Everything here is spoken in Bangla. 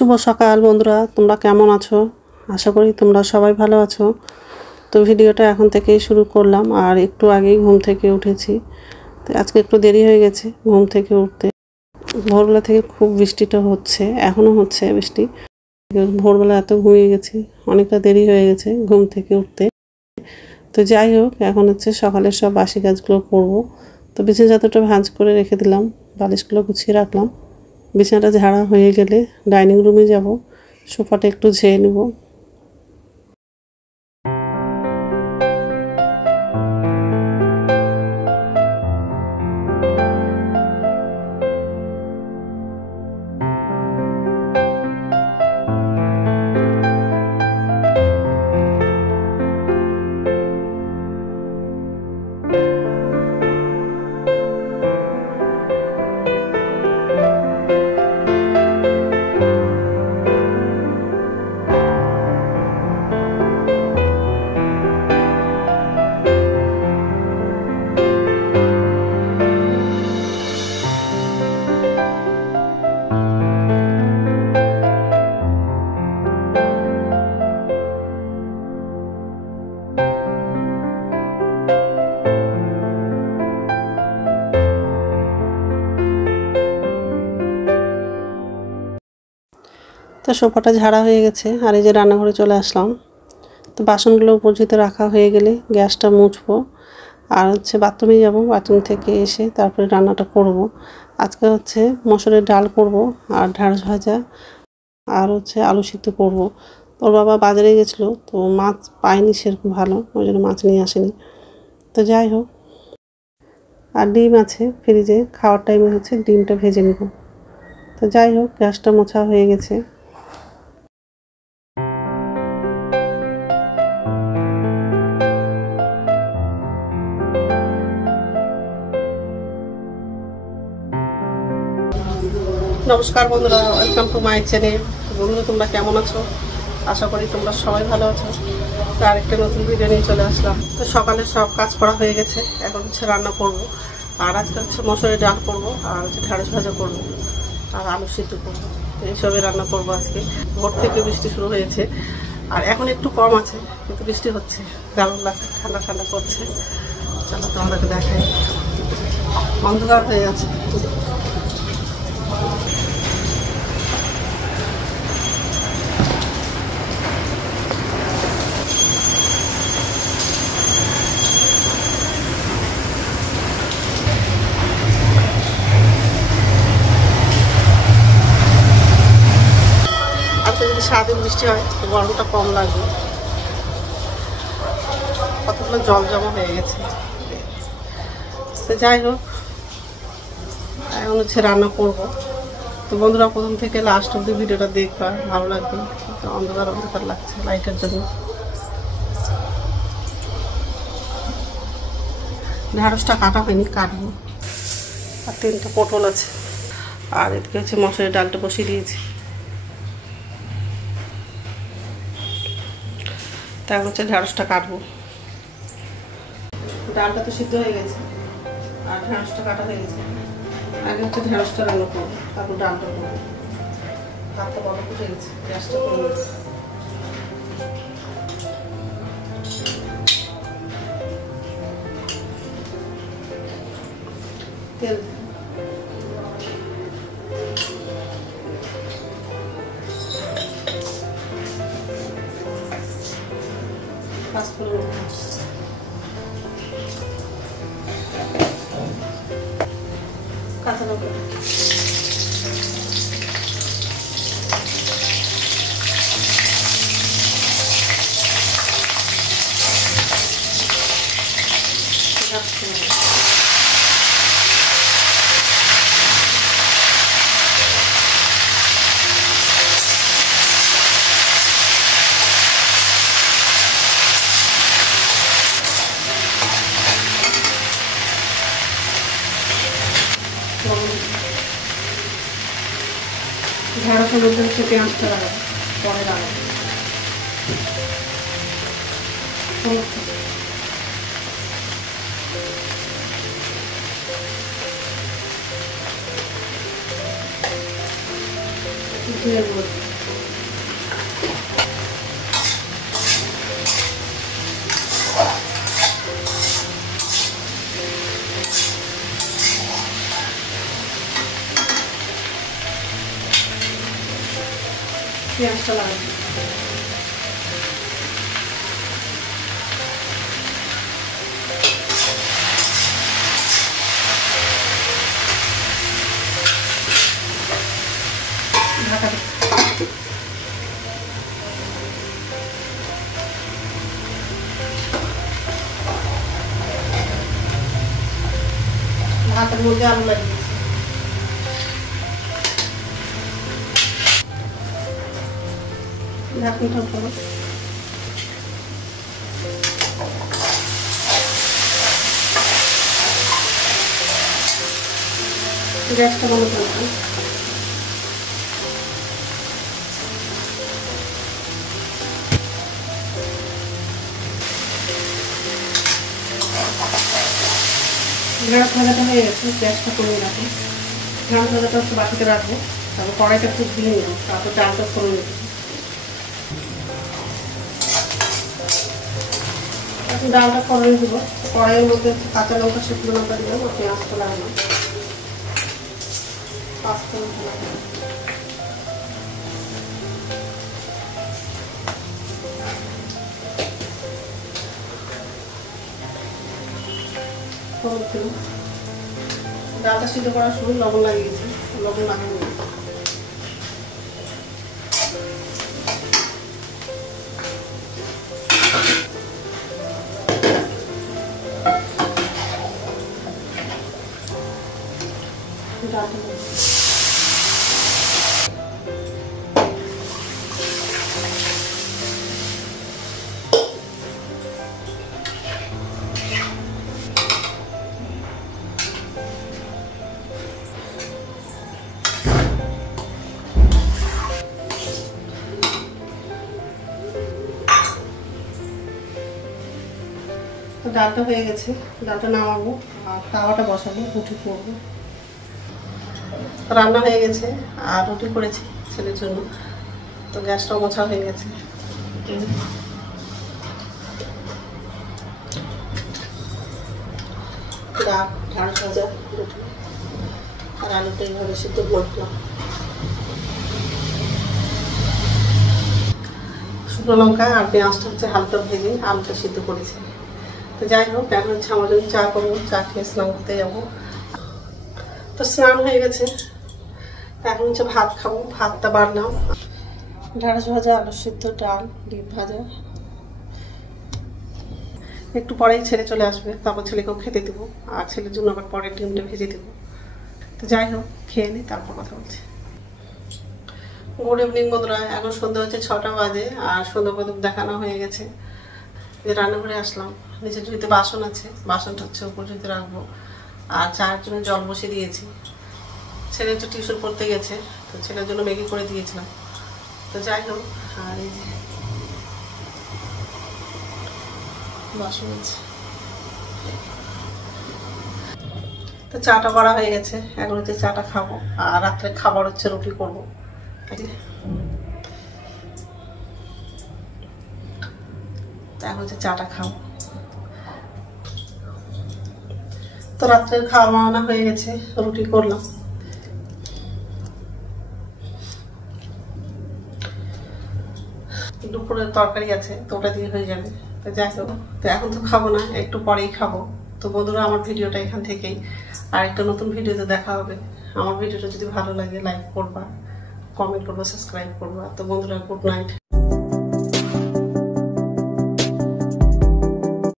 শুভ সকাল বন্ধুরা, তোমরা কেমন আছো? আশা করি তোমরা সবাই ভালো আছো। তো ভিডিওটা এখন থেকেই শুরু করলাম, আর একটু আগেই ঘুম থেকে উঠেছি। তো আজকে একটু দেরি হয়ে গেছে ঘুম থেকে উঠতে। ভোরবেলা থেকে খুব বৃষ্টিটা হচ্ছে, এখনও হচ্ছে বৃষ্টি। ভোরবেলা এত ঘুমিয়ে গেছি, অনেকটা দেরি হয়ে গেছে ঘুম থেকে উঠতে। তো যাই হোক, এখন হচ্ছে সকালের সব বাসি কাজগুলো করব। তো বিছানা চাদরটা ভাঁজ করে রেখে দিলাম, বালিশগুলো গুছিয়ে রাখলাম। বিছানাটা ঝাড়া হয়ে গেলে ডাইনিং রুমে যাব, সোফাটা একটু ঝেড়ে নেব। তো সোফাটা ঝাড়া হয়ে গেছে, আর এই যে রান্নাঘরে চলে আসলাম। তো বাসনগুলো উপজিতে রাখা হয়ে গেলে গ্যাসটা মুছবো, আর হচ্ছে বাথরুমে যাব। বাথরুম থেকে এসে তারপরে রান্নাটা করব। আজকে হচ্ছে মসুরের ডাল করব, আর ঢ্যাঁড়স ভাজা, আর হচ্ছে আলু সিদ্ধ করব। ওর বাবা বাজারে গেছিলো, তো মাছ পায়নি সেরকম ভালো, ওই জন্য মাছ নিয়ে আসেনি। তো যাই হোক, আর ডিম আছে ফ্রিজে, খাওয়ার টাইমে হচ্ছে ডিমটা ভেজে নেব। তো যাই হোক, গ্যাসটা মোছা হয়ে গেছে। নমস্কার বন্ধুরা, ওয়েলকাম টু মাই চ্যানেল। বন্ধুরা, তোমরা কেমন আছো? আশা করি তোমরা সবাই ভালো আছো। তো আরেকটা নতুন ভিডিও নিয়ে চলে আসলাম। তো সকালে সব কাজ করা হয়ে গেছে, এখন হচ্ছে রান্না করব। আর আজকে হচ্ছে মসুরের ডাল করব, আর হচ্ছে ঢ্যাঁড়স ভাজা করব, আর আলু সিদ্ধ করবো। তো এইসবই রান্না করবো আজকে। ভোর থেকে বৃষ্টি শুরু হয়েছে, আর এখন একটু কম আছে, কিন্তু বৃষ্টি হচ্ছে, দারুণ লাগছে, ঠান্ডা ঠান্ডা করছে। চলো তোমাদেরকে দেখাই, অন্ধকার হয়ে আছে। যদি সারাদিন বৃষ্টি হয় তো গরমটা কম লাগবে। কতগুলো জল জমা হয়ে গেছে। তো যাই হোক, এখন হচ্ছে রান্না করবো। তো বন্ধুরা, প্রথম থেকে লাস্ট অব্দি ভিডিওটা দেখবা, ভালো লাগবে। অন্ধকার অন্ধকার লাগছে লাইটের জন্য। ঢ্যাঁড়সটা কাটা হয়নি, কাটবো। আর 3টা পটল আছে, আর এদিকে হচ্ছে মসুরের ডালটা বসিয়ে দিয়েছি। তারপর হচ্ছে ঢ্যাঁড়সটা কাটবো। ডালটা তো সিদ্ধ হয়ে গেছে, আর ঢ্যাঁড়সটা কাটা হয়ে গেছে। আগে হচ্ছে ঢ্যাঁড়সটা রান্না করবো, তারপর ডালটা করবো। ভাতটা বড় ফুটে গেছে, গ্যাসটা করবো। তেল পাঁচফোড়ন, কাঁচা লঙ্কা, ঢ্যাঁড়সের মধ্যে হচ্ছে পেঁয়াজটা লাগাবো, পরে লাগাবো। জিরে গুঁড়ো, পেঁয়াজটা লাগাবো। ঢাকা ভাতের মধ্যে আলু লাগিয়েছি। ঢাকনিটা উঠাবো। গ্যাসটা বন্ধ করবো। ঢেঁড়স ভাজাটা হয়ে গেছে, গ্যাসটা কমিয়ে রাখবো। ঢেঁড়স ভাজাটা একটু বাটিতে রাখবো, তারপর কড়াইটা একটু ধুয়ে নেবো, তারপর ডালটা ফোড়ন দেবো। এখন ডালটা ফোড়ন দেবো, কড়াইয়ের মধ্যে কাঁচা লঙ্কা, শুকনো লঙ্কা দিলাম, আর পেঁয়াজটা লাগালাম, পাঁচফোড়ন লাগালাম। ডালটা সিদ্ধ করার সময় লবণ লাগিয়েছি, লবণ লাগানো ডালটা ডালটা হয়ে গেছে, ডালটা নামাবো আর তাওয়াটা বসাবো, রুটি করবো। রান্না হয়ে গেছে আর রুটি করেছি ছেলের জন্য, তো গ্যাসটাও মোছা হয়ে গেছে। ডাল, ঢেঁড়স ভাজা, রুটি আর আলুটা এইভাবে সিদ্ধ করলাম। শুকনো লঙ্কা আর পেঁয়াজটা হচ্ছে হালকা ভেজে আলুটা সিদ্ধ করেছি। তো যাই হোক, এখন হচ্ছে আমার জন্য চা করবো, চা খেয়ে স্নান করতে যাবো। তো স্নান হয়ে গেছে, এখন হচ্ছে ভাত খাবো। ভাতটা বাড়লাম, ঢেঁড়স ভাজা, আলু সিদ্ধ, ডাল, ডিম ভাজা। একটু পরেই ছেলে চলে আসবে, তারপর ছেলেকেও খেতে দেবো, আর ছেলের জন্য আবার পরে ডিমটা ভেজে দেবো। তো যাই হোক, খেয়ে নিই, তারপর কথা বলছি। গুড ইভিনিং বন্ধুরা, এখন সন্ধ্যা হচ্ছে 6টা বাজে, আর সন্ধ্যা প্রদীপ দেখানো হয়ে গেছে। যে রান্নাঘরে আসলাম, নিচে ঝুড়িতে বাসন আছে, বাসনটা হচ্ছে উপর ঝুড়িতে রাখবো। আর চায়ের জন্য জল বসিয়ে দিয়েছি। ছেলে হচ্ছে টিউশন পড়তে গেছে, তো ছেলের জন্য ম্যাগি করে দিয়েছিলাম। তো যাই হোক, আর এই যে বাসন আছে। তো চাটা করা হয়ে গেছে, এখন হচ্ছে চাটা খাবো, আর রাত্রে খাবার হচ্ছে রুটি করবো। এখন হচ্ছে চাটা খাবো। তো রাত্রের খাওয়া বানানো হয়ে গেছে, রুটি করলাম। দুপুরের তরকারি আছে, তো ওটা দিয়ে হয়ে যাবে। তো যাই হোক, তো এখন তো খাবো না, একটু পরেই খাবো। তো বন্ধুরা, আমার ভিডিওটা এখান থেকেই, আর একটা নতুন ভিডিওতে দেখা হবে। আমার ভিডিওটা যদি ভালো লাগে লাইক করবা, কমেন্ট করবা, সাবস্ক্রাইব করবা। তো বন্ধুরা, গুড নাইট।